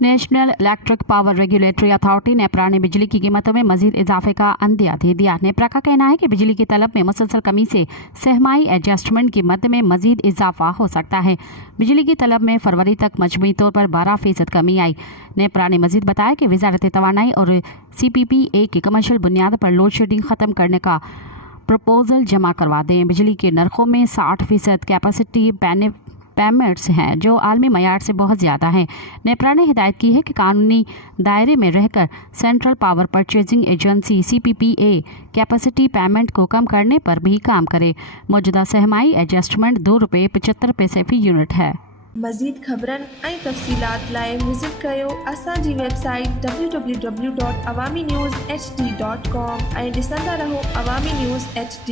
National electric power regulatory authority NEPRA ने बिजली की कीमतों में मजीद इजाफे का अंदिया दे दिया। नेप्रा का कहना है कि बिजली की तलब में मुसलसल कमी से सहमाई एडजस्टमेंट की मद में मजीद इजाफा हो सकता है। बिजली की तलब में फरवरी तक मजमूई तौर पर 12% कमी आई। नेप्रा ने मजीद बताया कि वजारत तवानाई और CPPA की कमर्शियल बुनियाद पर लोड शेडिंग ख़त्म करने का प्रपोजल जमा करवा दें। बिजली के नरखों में 60% कैपेसिटी पेमेंट्स हैं जो आलमी मयार से बहुत ज़्यादा हैं। नेप्रा ने हिदायत की है कि कानूनी दायरे में रहकर central power purchasing agency CPPA capacity payment को कम करने पर भी काम करे। मौजूदा सहमाई एडजस्टमेंट ₹2.75 फ़ी यूनिट है। मज़ीद ख़बरनि ऐं तफ़सीलात लाइ विज़िट कयो असांजी वेबसाइट www.awamiNewsHD.com ऐं ॾिसंदा रहो अवामी न्यूज़ HD।